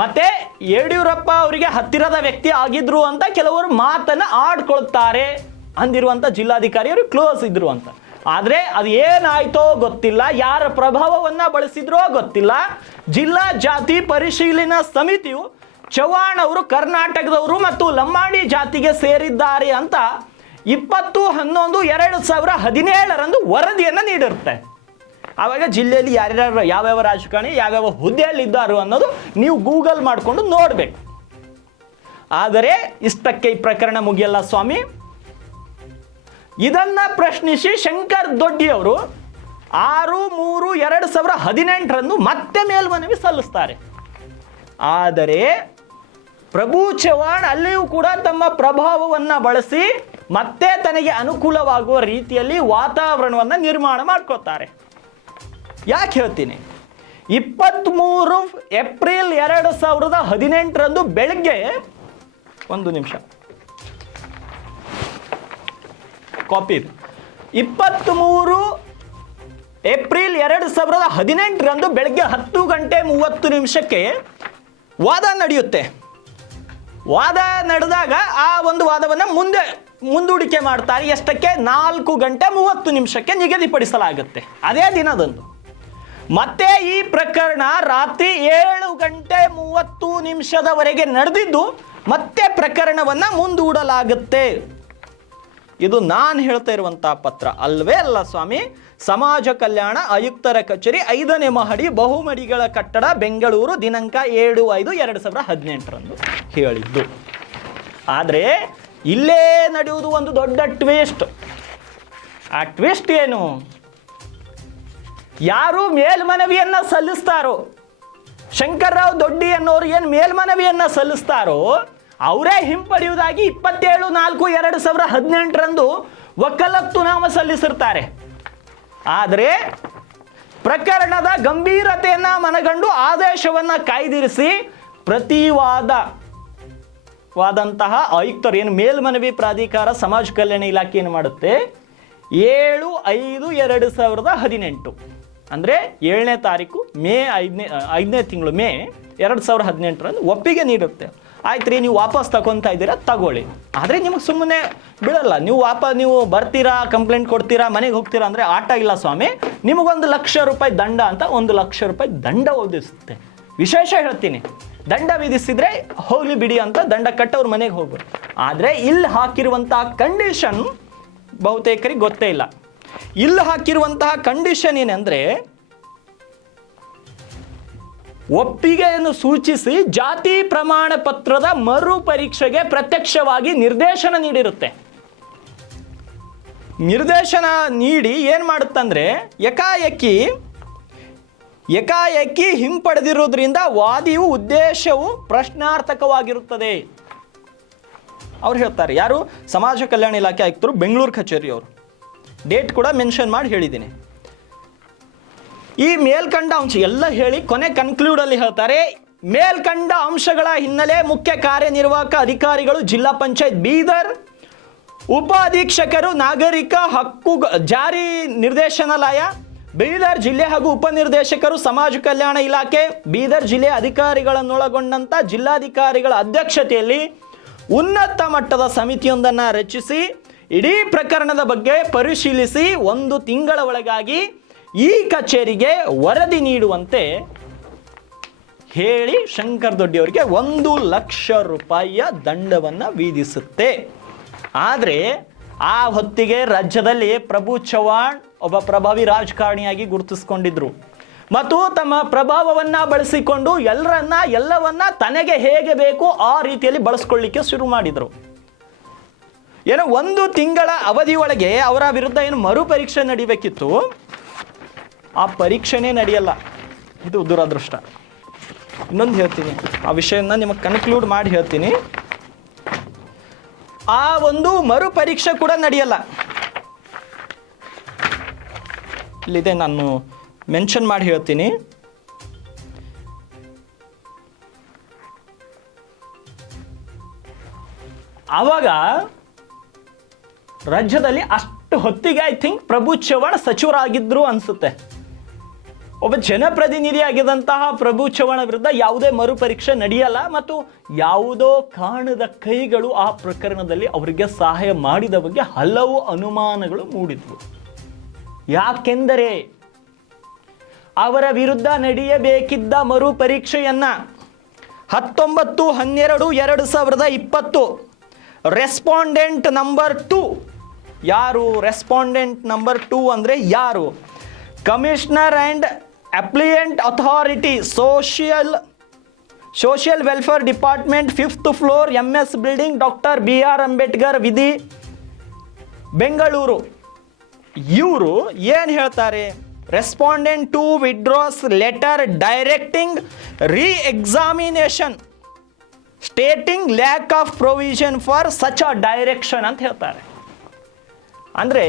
ಮತ್ತೆ ಯಡಿಯೂರಪ್ಪ ಅವರಿಗೆ ಹತ್ತಿರದ ವ್ಯಕ್ತಿ ಆಗಿದ್ರು ಅಂತ ಕೆಲವರು ಮಾತನ್ನ ಆಡ್ಕೊಳ್ತಾರೆ. ಅಂದಿರುವಂತ ಜಿಲ್ಲಾಧಿಕಾರಿ ಅವರು ಕ್ಲೋಸ್ ಇದ್ರು ಅಂತ. ಆದ್ರೆ ಅದು ಏನಾಯ್ತೋ ಗೊತ್ತಿಲ್ಲ, ಯಾರ ಪ್ರಭಾವವನ್ನ ಬಳಸಿದ್ರೋ ಗೊತ್ತಿಲ್ಲ. ಜಿಲ್ಲಾ ಜಾತಿ ಪರಿಶೀಲನಾ ಸಮಿತಿಯು ಚವ್ಹಾಣ್ ಅವರು ಕರ್ನಾಟಕದವರು ಮತ್ತು ಲಂಬಾಣಿ ಜಾತಿಗೆ ಸೇರಿದ್ದಾರೆ ಅಂತ 20/11/2017 ವರದಿಯನ್ನು ನೀಡಿರುತ್ತೆ. ಆವಾಗ ಜಿಲ್ಲೆಯಲ್ಲಿ ಯಾರ್ಯಾರು ಯಾವ್ಯಾವ ರಾಜಕಾರಣಿ ಯಾವ್ಯಾವ ಹುದ್ದೆಯಲ್ಲಿ ಇದ್ದಾರೋ ಅನ್ನೋದು ನೀವು ಗೂಗಲ್ ಮಾಡಿಕೊಂಡು ನೋಡಬೇಕು. ಆದರೆ ಇಷ್ಟಕ್ಕೆ ಈ ಪ್ರಕರಣ ಮುಗಿಯಲ್ಲ ಸ್ವಾಮಿ. ಇದನ್ನ ಪ್ರಶ್ನಿಸಿ ಶಂಕರ್ ದೊಡ್ಡಿ ಅವರು 6/3/2018 ಮತ್ತೆ ಮೇಲ್ಮನವಿ ಸಲ್ಲಿಸ್ತಾರೆ. ಆದರೆ ಪ್ರಭು ಚವ್ಹಾಣ್ ಅಲ್ಲಿಯೂ ಕೂಡ ತಮ್ಮ ಪ್ರಭಾವವನ್ನು ಬಳಸಿ ಮತ್ತೆ ತನಗೆ ಅನುಕೂಲವಾಗುವ ರೀತಿಯಲ್ಲಿ ವಾತಾವರಣವನ್ನು ನಿರ್ಮಾಣ ಮಾಡ್ಕೋತಾರೆ. ಯಾಕೆ ಹೇಳ್ತೀನಿ, 23 ಏಪ್ರಿಲ್ 2018 ಬೆಳಗ್ಗೆ, ಒಂದು ನಿಮಿಷ ಕಾಪಿ, 23 ಏಪ್ರಿಲ್ 2018 ಬೆಳಗ್ಗೆ 10:30 ವಾದ ನಡೆಯುತ್ತೆ. ವಾದ ನಡೆದಾಗ ಆ ಒಂದು ವಾದವನ್ನು ಮುಂದೂಡಿಕೆ ಮಾಡ್ತಾರೆ. ಎಷ್ಟಕ್ಕೆ? 4:30 ನಿಗದಿಪಡಿಸಲಾಗುತ್ತೆ ಅದೇ ದಿನದಂದು. ಮತ್ತೆ ಈ ಪ್ರಕರಣ ರಾತ್ರಿ 7:30 ನಡೆದಿದ್ದು ಮತ್ತೆ ಪ್ರಕರಣವನ್ನ ಮುಂದೂಡಲಾಗುತ್ತೆ. ಇದು ನಾನು ಹೇಳ್ತಾ ಇರುವಂತಹ ಪತ್ರ ಅಲ್ವೇ ಅಲ್ಲ ಸ್ವಾಮಿ. ಸಮಾಜ ಕಲ್ಯಾಣ ಆಯುಕ್ತರ ಕಚೇರಿ 5ನೇ ಮಹಡಿ ಬಹುಮಡಿಗಳ ಕಟ್ಟಡ ಬೆಂಗಳೂರು ದಿನಾಂಕ 7/5/2018 ಹೇಳಿದ್ದು. ಆದರೆ ಇಲ್ಲೇ ನಡೆಯುವುದು ಒಂದು ದೊಡ್ಡ ಟ್ವಿಸ್ಟ್. ಆ ಟ್ವಿಸ್ಟ್ ಏನು? ಯಾರು ಮೇಲ್ಮನವಿಯನ್ನ ಸಲ್ಲಿಸ್ತಾರೋ, ಶಂಕರ್ರಾವ್ ದೊಡ್ಡಿ ಅನ್ನೋರು ಏನು ಮೇಲ್ಮನವಿಯನ್ನ ಸಲ್ಲಿಸ್ತಾರೋ ಅವರೇ ಹಿಂಪಡೆಯುವುದಾಗಿ 27/4/2018 ವಕಾಲತ್ತು ನಾಮ ಸಲ್ಲಿಸಿರ್ತಾರೆ. ಆದರೆ ಪ್ರಕರಣದ ಗಂಭೀರತೆಯನ್ನ ಮನಗಂಡು ಆದೇಶವನ್ನ ಕಾಯ್ದಿರಿಸಿ ಪ್ರತಿವಾದಂತಹ ಆಯುಕ್ತರು ಏನು ಮೇಲ್ಮನವಿ ಪ್ರಾಧಿಕಾರ ಸಮಾಜ ಕಲ್ಯಾಣ ಇಲಾಖೆ ಏನು ಮಾಡುತ್ತೆ, 7/5/2018 ಅಂದರೆ 7ನೇ ತಾರೀಕು ಮೇ 5ನೇ ತಿಂಗಳು ಮೇ 2018ರಂದು ಒಪ್ಪಿಗೆ ನೀಡುತ್ತೆ. ಆಯ್ತು ರೀ, ನೀವು ವಾಪಸ್ ತಗೊತಾ ಇದ್ದೀರಾ, ತಗೊಳ್ಳಿ. ಆದರೆ ನಿಮಗೆ ಸುಮ್ಮನೆ ಬಿಡಲ್ಲ. ನೀವು ಬರ್ತೀರಾ, ಕಂಪ್ಲೇಂಟ್ ಕೊಡ್ತೀರಾ, ಮನೆಗೆ ಹೋಗ್ತೀರಾ ಅಂದರೆ ಆಟ ಇಲ್ಲ ಸ್ವಾಮಿ, ನಿಮಗೊಂದು ₹1,00,000 ದಂಡ ಅಂತ ₹1,00,000 ದಂಡ ವಿಧಿಸುತ್ತೆ. ವಿಶೇಷ ಹೇಳ್ತೀನಿ, ದಂಡ ವಿಧಿಸಿದ್ರೆ ಹೋಗ್ಲಿ ಬಿಡಿ ಅಂತ ದಂಡ ಕಟ್ಟವ್ರ ಮನೆಗೆ ಹೋಗ್ಬೋದು. ಆದರೆ ಇಲ್ಲಿ ಹಾಕಿರುವಂತಹ ಕಂಡೀಷನ್ ಬಹುತೇಕರಿಗೆ ಗೊತ್ತೇ ಇಲ್ಲ. ಇಲ್ಲಿ ಹಾಕಿರುವಂತಹ ಕಂಡೀಷನ್ ಏನಂದ್ರೆ, ಒಪ್ಪಿಗೆಯನ್ನು ಸೂಚಿಸಿ ಜಾತಿ ಪ್ರಮಾಣ ಪತ್ರದ ಮರು ಪರೀಕ್ಷೆಗೆ ಪ್ರತ್ಯಕ್ಷವಾಗಿ ನಿರ್ದೇಶನ ನೀಡಿರುತ್ತೆ. ನಿರ್ದೇಶನ ನೀಡಿ ಏನು ಮಾಡುತ್ತಂದ್ರೆ, ಏಕಾಏಕಿ ಹಿಂಪಡೆದಿರೋದ್ರಿಂದ ವಾದಿಯು ಉದ್ದೇಶವು ಪ್ರಶ್ನಾರ್ಥಕವಾಗಿರುತ್ತದೆ. ಅವ್ರು ಹೇಳ್ತಾರೆ, ಯಾರು? ಸಮಾಜ ಕಲ್ಯಾಣ ಇಲಾಖೆ ಆಯುಕ್ತರು, ಬೆಂಗಳೂರು ಕಚೇರಿಯವರು. ಡೇಟ್ ಕೂಡ ಮೆನ್ಷನ್ ಮಾಡಿ ಹೇಳಿದ್ದೀನಿ. ಈ ಮೇಲ್ಕಂಡ ಅಂಶ ಎಲ್ಲ ಹೇಳಿ ಕೊನೆ ಕನ್ಕ್ಲೂಡಲ್ಲಿ ಹೇಳ್ತಾರೆ, ಮೇಲ್ಕಂಡ ಅಂಶಗಳ ಹಿನ್ನೆಲೆ ಮುಖ್ಯ ಕಾರ್ಯನಿರ್ವಾಹಕ ಅಧಿಕಾರಿಗಳು ಜಿಲ್ಲಾ ಪಂಚಾಯತ್ ಬೀದರ್, ಉಪ ಅಧೀಕ್ಷಕರು ನಾಗರಿಕ ಹಕ್ಕು ಜಾರಿ ನಿರ್ದೇಶನಾಲಯ ಬೀದರ್ ಜಿಲ್ಲೆ ಹಾಗೂ ಉಪನಿರ್ದೇಶಕರು ಸಮಾಜ ಕಲ್ಯಾಣ ಇಲಾಖೆ ಬೀದರ್ ಜಿಲ್ಲೆಯ ಅಧಿಕಾರಿಗಳನ್ನೊಳಗೊಂಡಂಥ ಜಿಲ್ಲಾಧಿಕಾರಿಗಳ ಅಧ್ಯಕ್ಷತೆಯಲ್ಲಿ ಉನ್ನತ ಮಟ್ಟದ ಸಮಿತಿಯೊಂದನ್ನು ರಚಿಸಿ ಇಡೀ ಪ್ರಕರಣದ ಬಗ್ಗೆ ಪರಿಶೀಲಿಸಿ 1 ತಿಂಗಳ ಒಳಗಾಗಿ ಈ ಕಚೇರಿಗೆ ವರದಿ ನೀಡುವಂತೆ ಹೇಳಿ ಶಂಕರ್ ದೊಡ್ಡಿ ಅವರಿಗೆ ₹1,00,000 ದಂಡವನ್ನು ವಿಧಿಸುತ್ತೆ. ಆದರೆ ಆ ಹೊತ್ತಿಗೆ ರಾಜ್ಯದಲ್ಲಿ ಪ್ರಭು ಚವ್ಹಾಣ್ ಒಬ್ಬ ಪ್ರಭಾವಿ ರಾಜಕಾರಣಿಯಾಗಿ ಗುರುತಿಸಿಕೊಂಡಿದ್ರು ಮತ್ತು ತಮ್ಮ ಪ್ರಭಾವವನ್ನ ಬಳಸಿಕೊಂಡು ಎಲ್ಲವನ್ನ ತನಗೆ ಹೇಗೆ ಬೇಕು ಆ ರೀತಿಯಲ್ಲಿ ಬಳಸ್ಕೊಳ್ಳಿಕ್ಕೆ ಶುರು ಮಾಡಿದರು. ಏನೋ 1 ತಿಂಗಳ ಅವಧಿಯೊಳಗೆ ಅವರ ವಿರುದ್ಧ ಏನು ಮರುಪರೀಕ್ಷೆ ನಡಿಬೇಕಿತ್ತು, ಆ ಪರೀಕ್ಷೆನೇ ನಡೆಯಲ್ಲ. ಇದು ದುರದೃಷ್ಟ. ಇನ್ನೊಂದು ಹೇಳ್ತೀನಿ, ಆ ವಿಷಯನ ನಿಮಗೆ ಕನ್ಕ್ಲೂಡ್ ಮಾಡಿ ಹೇಳ್ತೀನಿ. ಆ ಒಂದು ಮರುಪರೀಕ್ಷೆ ಕೂಡ ನಡೆಯಲ್ಲ. ಇಲ್ಲಿದೆ, ನಾನು ಮೆನ್ಷನ್ ಮಾಡಿ ಹೇಳ್ತೀನಿ. ಆವಾಗ ರಾಜ್ಯದಲ್ಲಿ ಅಷ್ಟು ಹೊತ್ತಿಗೆ ಐ ಥಿಂಕ್ ಪ್ರಭು ಚವ್ಹಾಣ್ ಸಚಿವರಾಗಿದ್ರು ಅನ್ಸುತ್ತೆ. ಒಬ್ಬ ಜನಪ್ರತಿನಿಧಿಯಾಗಿದ್ದಂತಹ ಪ್ರಭು ಚವ್ಹಾಣ್ ವಿರುದ್ಧ ಯಾವುದೇ ಮರುಪರೀಕ್ಷೆ ನಡೆಯಲ್ಲ ಮತ್ತು ಯಾವುದೋ ಕಾಣದ ಕೈಗಳು ಆ ಪ್ರಕರಣದಲ್ಲಿ ಅವರಿಗೆ ಸಹಾಯ ಮಾಡಿದ ಬಗ್ಗೆ ಹಲವು ಅನುಮಾನಗಳು ಮೂಡಿದ್ವು. ಯಾಕೆಂದರೆ ಅವರ ವಿರುದ್ಧ ನಡೆಯಬೇಕಿದ್ದ ಮರುಪರೀಕ್ಷೆಯನ್ನ 19/12/2020 ರೆಸ್ಪಾಂಡೆಂಟ್ ನಂಬರ್ 2 ಯಾರು? ರೆಸ್ಪಾಂಡೆಂಟ್ ನಂಬರ್ 2 ಅಂದರೆ ಯಾರು? Commissioner and appellate authority social welfare department 5th floor MS building doctor BR Ambedkar ವಿಧಿ ಬೆಂಗಳೂರು. ಇವರು ಏನು ಹೇಳ್ತಾರೆ? Respondent to withdraws letter directing reexamination stating lack of provision for such a direction ಅಂತ ಹೇಳ್ತಾರೆ. ಅಂದರೆ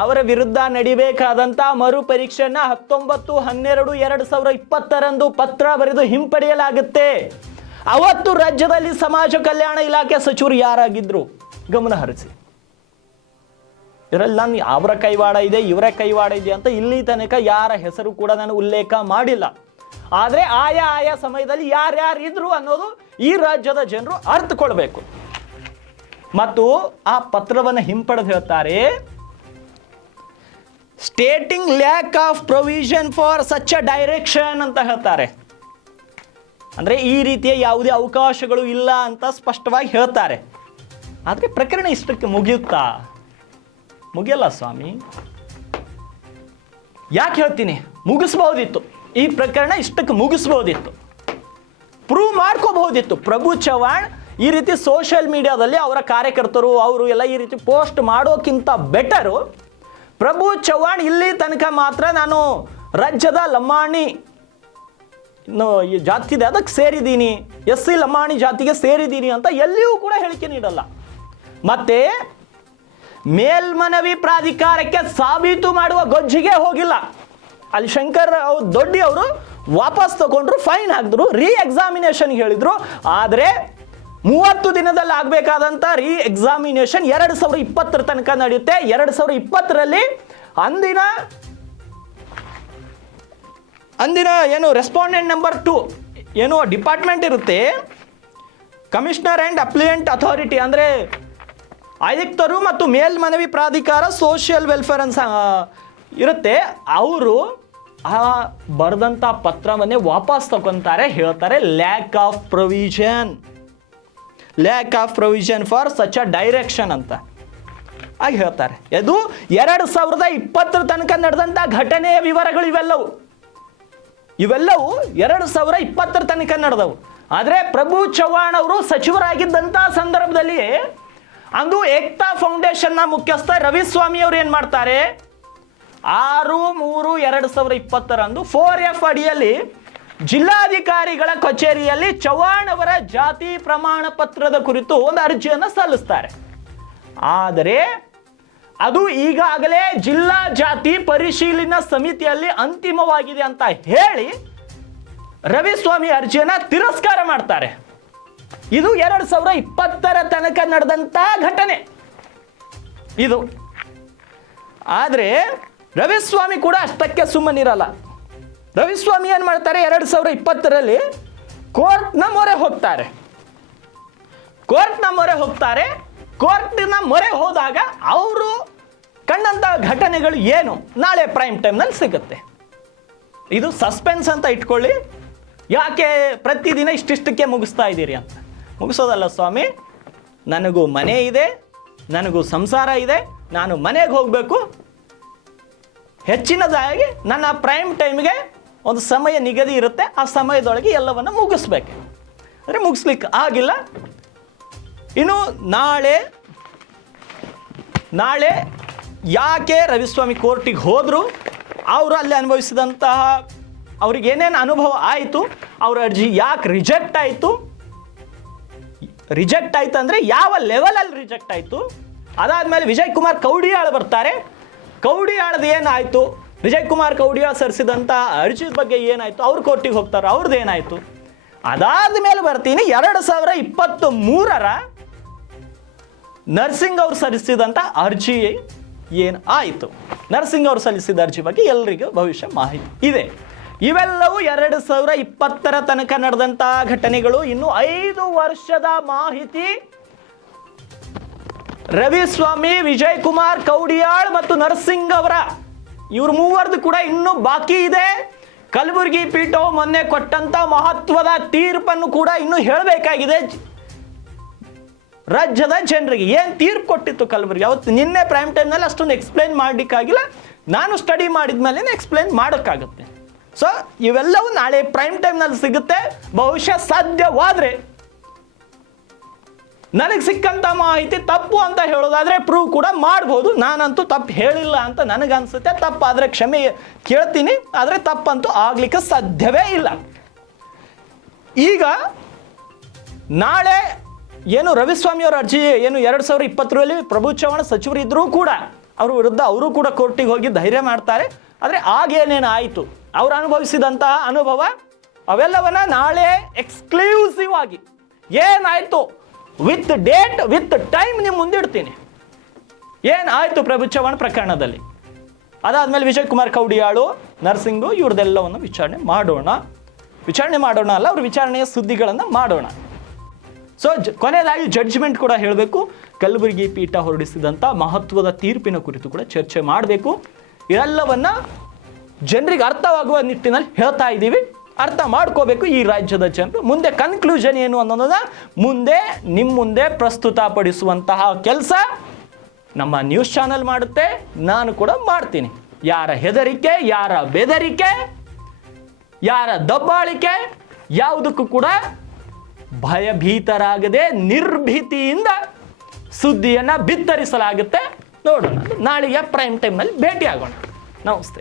ಅವರ ವಿರುದ್ಧ ನಡಿಬೇಕಾದಂಥ ಮರುಪರೀಕ್ಷೆಯನ್ನು 19/12/2020 ಪತ್ರ ಬರೆದು ಹಿಂಪಡೆಯಲಾಗುತ್ತೆ. ಅವತ್ತು ರಾಜ್ಯದಲ್ಲಿ ಸಮಾಜ ಕಲ್ಯಾಣ ಇಲಾಖೆ ಸಚಿವರು ಯಾರಾಗಿದ್ರು ಗಮನ ಹರಿಸಿ. ಇದರಲ್ಲಿ ನಾನು ಅವರ ಕೈವಾಡ ಇದೆ, ಇವರ ಕೈವಾಡ ಇದೆ ಅಂತ ಇಲ್ಲಿ ತನಕ ಯಾರ ಹೆಸರು ಕೂಡ ನಾನು ಉಲ್ಲೇಖ ಮಾಡಿಲ್ಲ. ಆದರೆ ಆಯಾ ಸಮಯದಲ್ಲಿ ಯಾರ್ಯಾರು ಇದ್ರು ಅನ್ನೋದು ಈ ರಾಜ್ಯದ ಜನರು ಅರ್ಥಕೊಳ್ಬೇಕು. ಮತ್ತು ಆ ಪತ್ರವನ್ನು ಹಿಂಪಡೆದು ಹೇಳ್ತಾರೆ, stating lack of provision for such a direction ಅಂತ ಹೇಳ್ತಾರೆ. ಅಂದರೆ ಈ ರೀತಿಯ ಯಾವುದೇ ಅವಕಾಶಗಳು ಇಲ್ಲ ಅಂತ ಸ್ಪಷ್ಟವಾಗಿ ಹೇಳ್ತಾರೆ. ಆದರೆ ಪ್ರಕರಣ ಇಷ್ಟಕ್ಕೆ ಮುಗಿಯುತ್ತಾ? ಮುಗಿಯಲ್ಲ ಸ್ವಾಮಿ. ಯಾಕೆ ಹೇಳ್ತೀನಿ? ಮುಗಿಸ್ಬೋದಿತ್ತು, ಈ ಪ್ರಕರಣ ಇಷ್ಟಕ್ಕೆ ಮುಗಿಸ್ಬೋದಿತ್ತು, ಪ್ರೂವ್ ಮಾಡ್ಕೋಬಹುದಿತ್ತು. ಪ್ರಭು ಚವ್ಹಾಣ್ ಈ ರೀತಿ ಸೋಷಿಯಲ್ ಮೀಡಿಯಾದಲ್ಲಿ ಅವರ ಕಾರ್ಯಕರ್ತರು ಅವರು ಎಲ್ಲ ಈ ರೀತಿ ಪೋಸ್ಟ್ ಮಾಡೋಕ್ಕಿಂತ ಬೆಟರು ಪ್ರಭು ಚವ್ಹಾಣ್ ಇಲ್ಲಿ ತನಕ ಮಾತ್ರ ನಾನು ರಾಜ್ಯದ ಲಂಬಾಣಿ ಈ ಜಾತಿ ಇದೆ ಅದಕ್ಕೆ ಸೇರಿದ್ದೀನಿ, SC ಲಂಬಾಣಿ ಜಾತಿಗೆ ಸೇರಿದ್ದೀನಿ ಅಂತ ಎಲ್ಲಿಯೂ ಕೂಡ ಹೇಳಿಕೆ ನೀಡಲ್ಲ. ಮತ್ತೆ ಮೇಲ್ಮನವಿ ಪ್ರಾಧಿಕಾರಕ್ಕೆ ಸಾಬೀತು ಮಾಡುವ ಗೊಜ್ಜಿಗೆ ಹೋಗಿಲ್ಲ. ಅಲ್ಲಿ ಶಂಕರ್ ದೊಡ್ಡಿ ಅವರು ವಾಪಸ್ ತಗೊಂಡ್ರು, ಫೈನ್ ಹಾಕಿದ್ರು, ರೀ ಎಕ್ಸಾಮಿನೇಷನ್ ಹೇಳಿದ್ರು. ಆದರೆ 30 ದಿನದಲ್ಲಿ ಆಗಬೇಕಾದಂಥ ರೀ ಎಕ್ಸಾಮಿನೇಷನ್ 2020 ತನಕ ನಡೆಯುತ್ತೆ. 2020ರಲ್ಲಿ ಅಂದಿನ ಏನು ರೆಸ್ಪಾಂಡೆಂಟ್ ನಂಬರ್ 2 ಏನು ಡಿಪಾರ್ಟ್ಮೆಂಟ್ ಇರುತ್ತೆ, ಕಮಿಷನರ್ ಆ್ಯಂಡ್ ಅಪ್ಲಿಯೆಂಟ್ ಅಥಾರಿಟಿ, ಅಂದರೆ ಆಯುಕ್ತರು ಮತ್ತು ಮೇಲ್ಮನವಿ ಪ್ರಾಧಿಕಾರ ಸೋಷಿಯಲ್ ವೆಲ್ಫೇರ್ ಅಂತ ಇರುತ್ತೆ. ಅವರು ಆ ಬರೆದಂಥ ಪತ್ರವನ್ನೇ ವಾಪಸ್ ತಗೊತಾರೆ. ಹೇಳ್ತಾರೆ lac of provision for such a direction ಅಂತ ಆಗಿ ಹೇಳ್ತಾರೆ. ಇದು 2020 ತನಕ ನಡೆದಂಥ ಘಟನೆಯ ವಿವರಗಳು ಇವೆಲ್ಲವೂ 2020 ತನಕ ನಡೆದವು. ಆದರೆ ಪ್ರಭು ಚವ್ಹಾಣ್ ಅವರು ಸಚಿವರಾಗಿದ್ದಂಥ ಸಂದರ್ಭದಲ್ಲಿ ಅಂದು ಏಕ್ತಾ ಫೌಂಡೇಶನ್ನ ಮುಖ್ಯಸ್ಥ ರವಿಸ್ವಾಮಿ ಅವರು ಏನು ಮಾಡ್ತಾರೆ, 6/3/2020 4F ಅಡಿಯಲ್ಲಿ ಜಿಲ್ಲಾಧಿಕಾರಿಗಳ ಕಚೇರಿಯಲ್ಲಿ ಚವ್ಹಾಣ್ ಅವರ ಜಾತಿ ಪ್ರಮಾಣ ಪತ್ರದ ಕುರಿತು ಒಂದು ಅರ್ಜಿಯನ್ನು ಸಲ್ಲಿಸ್ತಾರೆ. ಆದರೆ ಅದು ಈಗಾಗಲೇ ಜಿಲ್ಲಾ ಜಾತಿ ಪರಿಶೀಲನಾ ಸಮಿತಿಯಲ್ಲಿ ಅಂತಿಮವಾಗಿದೆ ಅಂತ ಹೇಳಿ ರವಿಸ್ವಾಮಿ ಅರ್ಜಿಯನ್ನು ತಿರಸ್ಕಾರ ಮಾಡ್ತಾರೆ. ಇದು 2020 ತನಕ ನಡೆದಂಥ ಘಟನೆ ಇದು. ಆದರೆ ರವಿಸ್ವಾಮಿ ಕೂಡ ಅಷ್ಟಕ್ಕೆ ಸುಮ್ಮನಿರಲ್ಲ. ರವಿಸ್ವಾಮಿ ಏನು ಮಾಡ್ತಾರೆ, 2020ರಲ್ಲಿ ಕೋರ್ಟ್ನ ಮೊರೆ ಹೋಗ್ತಾರೆ. ಕೋರ್ಟ್ನ ಮೊರೆ ಹೋದಾಗ ಅವರು ಕಂಡಂಥ ಘಟನೆಗಳು ಏನು ನಾಳೆ ಪ್ರೈಮ್ ಟೈಮ್ನಲ್ಲಿ ಸಿಗುತ್ತೆ. ಇದು ಸಸ್ಪೆನ್ಸ್ ಅಂತ ಇಟ್ಕೊಳ್ಳಿ. ಯಾಕೆ ಪ್ರತಿದಿನ ಇಷ್ಟಿಷ್ಟಕ್ಕೆ ಮುಗಿಸ್ತಾ ಇದ್ದೀರಿ ಅಂತ. ಮುಗಿಸೋದಲ್ಲ ಸ್ವಾಮಿ, ನನಗೂ ಮನೆ ಇದೆ, ನನಗೂ ಸಂಸಾರ ಇದೆ, ನಾನು ಮನೆಗೆ ಹೋಗಬೇಕು. ಹೆಚ್ಚಿನದಾಗಿ ನನ್ನ ಪ್ರೈಮ್ ಟೈಮ್ಗೆ ಒಂದು ಸಮಯ ನಿಗದಿ ಇರುತ್ತೆ, ಆ ಸಮಯದೊಳಗೆ ಎಲ್ಲವನ್ನು ಮುಗಿಸ್ಬೇಕು. ಅಂದರೆ ಮುಗಿಸ್ಲಿಕ್ಕೆ ಆಗಿಲ್ಲ. ಇನ್ನು ನಾಳೆ ಯಾಕೆ ರವಿಸ್ವಾಮಿ ಕೋರ್ಟಿಗೆ ಹೋದರು, ಅವರು ಅಲ್ಲಿ ಅನುಭವಿಸಿದಂತಹ ಅವ್ರಿಗೆ ಏನೇನು ಅನುಭವ ಆಯಿತು, ಅವ್ರ ಅರ್ಜಿ ಯಾಕೆ ರಿಜೆಕ್ಟ್ ಆಯಿತು ಅಂದರೆ ಯಾವ ಲೆವೆಲಲ್ಲಿ ರಿಜೆಕ್ಟ್ ಆಯಿತು. ಅದಾದಮೇಲೆ ವಿಜಯ್ ಕುಮಾರ್ ಕೌಡಿಯಾಳ್ ಬರ್ತಾರೆ. ಕೌಡಿಯಾಳದ ಏನಾಯಿತು, ವಿಜಯ್ ಕುಮಾರ್ ಕೌಡಿಯಾಳ್ ಸಲ್ಲಿಸಿದಂಥ ಅರ್ಜಿ ಬಗ್ಗೆ ಏನಾಯಿತು, ಅವ್ರು ಕೋರ್ಟಿಗೆ ಹೋಗ್ತಾರೆ, ಅವ್ರದ್ದು ಏನಾಯಿತು. ಅದಾದ ಮೇಲೆ ಬರ್ತೀನಿ 2023 ನರ್ಸಿಂಗ್ ಅವ್ರು ಸಲ್ಲಿಸಿದಂಥ ಅರ್ಜಿ ಏನು ಆಯಿತು. ನರ್ಸಿಂಗ್ ಅವರು ಸಲ್ಲಿಸಿದ ಅರ್ಜಿ ಬಗ್ಗೆ ಎಲ್ಲರಿಗೂ ಭವಿಷ್ಯ ಮಾಹಿತಿ ಇದೆ. ಇವೆಲ್ಲವೂ 2020 ತನಕ ನಡೆದಂಥ ಘಟನೆಗಳು. ಇನ್ನು 5 ವರ್ಷದ ಮಾಹಿತಿ ರವಿಸ್ವಾಮಿ, ವಿಜಯ್ ಕುಮಾರ್ ಕೌಡಿಯಾಳ್ ಮತ್ತು ನರ್ಸಿಂಗ್ ಅವರ ಇವ್ರ ಮೂವರದು ಕೂಡ ಇನ್ನೂ ಬಾಕಿ ಇದೆ. ಕಲಬುರಗಿ ಪೀಠವು ಮೊನ್ನೆ ಕೊಟ್ಟಂತ ಮಹತ್ವದ ತೀರ್ಪನ್ನು ಕೂಡ ಇನ್ನೂ ಹೇಳಬೇಕಾಗಿದೆ. ರಾಜ್ಯದ ಜನರಿಗೆ ಏನು ತೀರ್ಪು ಕೊಟ್ಟಿತ್ತು ಕಲಬುರಗಿ, ಅವತ್ತು ನಿನ್ನೆ ಪ್ರೈಮ್ ಟೈಮ್ನಲ್ಲಿ ಅಷ್ಟೊಂದು ಎಕ್ಸ್ಪ್ಲೈನ್ ಮಾಡಲಿಕ್ಕಾಗಿಲ್ಲ. ನಾನು ಸ್ಟಡಿ ಮಾಡಿದ ಮೇಲೆ ಎಕ್ಸ್ಪ್ಲೈನ್ ಮಾಡೋಕ್ಕಾಗುತ್ತೆ. ಸೊ ಇವೆಲ್ಲವೂ ನಾಳೆ ಪ್ರೈಮ್ ಟೈಮ್ನಲ್ಲಿ ಸಿಗುತ್ತೆ. ಬಹುಶಃ ಸಾಧ್ಯವಾದರೆ ನನಗೆ ಸಿಕ್ಕಂಥ ಮಾಹಿತಿ ತಪ್ಪು ಅಂತ ಹೇಳೋದಾದರೆ ಪ್ರೂವ್ ಕೂಡ ಮಾಡ್ಬೋದು. ನಾನಂತೂ ತಪ್ಪು ಹೇಳಿಲ್ಲ ಅಂತ ನನಗನ್ಸುತ್ತೆ. ತಪ್ಪಾದರೆ ಕ್ಷಮೆ ಕೇಳ್ತೀನಿ, ಆದರೆ ತಪ್ಪಂತೂ ಆಗಲಿಕ್ಕೆ ಸಾಧ್ಯವೇ ಇಲ್ಲ. ಈಗ ನಾಳೆ ಏನು ರವಿಸ್ವಾಮಿ ಅವರ ಅರ್ಜಿ ಏನು 2020ರಲ್ಲಿ ಪ್ರಭು ಚವ್ಹಾಣ್ ಸಚಿವರಿದ್ದರೂ ಕೂಡ ಅವ್ರ ವಿರುದ್ಧ ಅವರು ಕೂಡ ಕೋರ್ಟಿಗೆ ಹೋಗಿ ಧೈರ್ಯ ಮಾಡ್ತಾರೆ. ಆದರೆ ಆಗೇನೇನು ಆಯಿತು, ಅವ್ರು ಅನುಭವಿಸಿದಂತಹ ಅನುಭವ ಅವೆಲ್ಲವನ್ನ ನಾಳೆ ಎಕ್ಸ್ಕ್ಲೂಸಿವ್ ಆಗಿ ಏನಾಯಿತು ವಿತ್ ಡೇಟ್ ವಿತ್ ಟೈಮ್ ನಿಮ್ಮ ಮುಂದಿಡ್ತೀನಿ. ಏನಾಯಿತು ಪ್ರಭು ಚವ್ಹಾಣ್ ಪ್ರಕರಣದಲ್ಲಿ. ಅದಾದಮೇಲೆ ವಿಜಯ್ ಕುಮಾರ್ ಕೌಡಿಯಾಳು, ನರ್ಸಿಂಗು ಇವ್ರದ್ದೆಲ್ಲವನ್ನು ವಿಚಾರಣೆ ಮಾಡೋಣ ಅಲ್ಲ, ಅವ್ರ ವಿಚಾರಣೆಯ ಸುದ್ದಿಗಳನ್ನು ಮಾಡೋಣ. ಸೊ ಕೊನೆಯದಾಗಿ ಜಡ್ಜ್ಮೆಂಟ್ ಕೂಡ ಹೇಳಬೇಕು. ಕಲಬುರಗಿ ಪೀಠ ಹೊರಡಿಸಿದಂಥ ಮಹತ್ವದ ತೀರ್ಪಿನ ಕುರಿತು ಕೂಡ ಚರ್ಚೆ ಮಾಡಬೇಕು. ಇವೆಲ್ಲವನ್ನ ಜನರಿಗೆ ಅರ್ಥವಾಗುವ ನಿಟ್ಟಿನಲ್ಲಿ ಹೇಳ್ತಾ ಇದ್ದೀವಿ. ಅರ್ಥ ಮಾಡ್ಕೋಬೇಕು ಈ ರಾಜ್ಯದ ಜನರು. ಮುಂದೆ ಕನ್ಕ್ಲೂಷನ್ ಏನು ಅನ್ನೋದನ್ನ ನಿಮ್ಮ ಮುಂದೆ ಪ್ರಸ್ತುತಪಡಿಸುವಂತಹ ಕೆಲಸ ನಮ್ಮ ನ್ಯೂಸ್ ಚಾನೆಲ್ ಮಾಡುತ್ತೆ, ನಾನು ಕೂಡ ಮಾಡ್ತೀನಿ. ಯಾರ ಹೆದರಿಕೆ, ಯಾರ ಬೆದರಿಕೆ, ಯಾರ ದಬ್ಬಾಳಿಕೆ ಯಾವುದಕ್ಕೂ ಕೂಡ ಭಯಭೀತರಾಗದೆ ನಿರ್ಭೀತಿಯಿಂದ ಸುದ್ದಿಯನ್ನು ಬಿತ್ತರಿಸಲಾಗುತ್ತೆ. ನೋಡೋಣ, ನಾಳೆಯ ಪ್ರೈಮ್ ಟೈಮ್ನಲ್ಲಿ ಭೇಟಿ ಆಗೋಣ. ನಮಸ್ತೆ.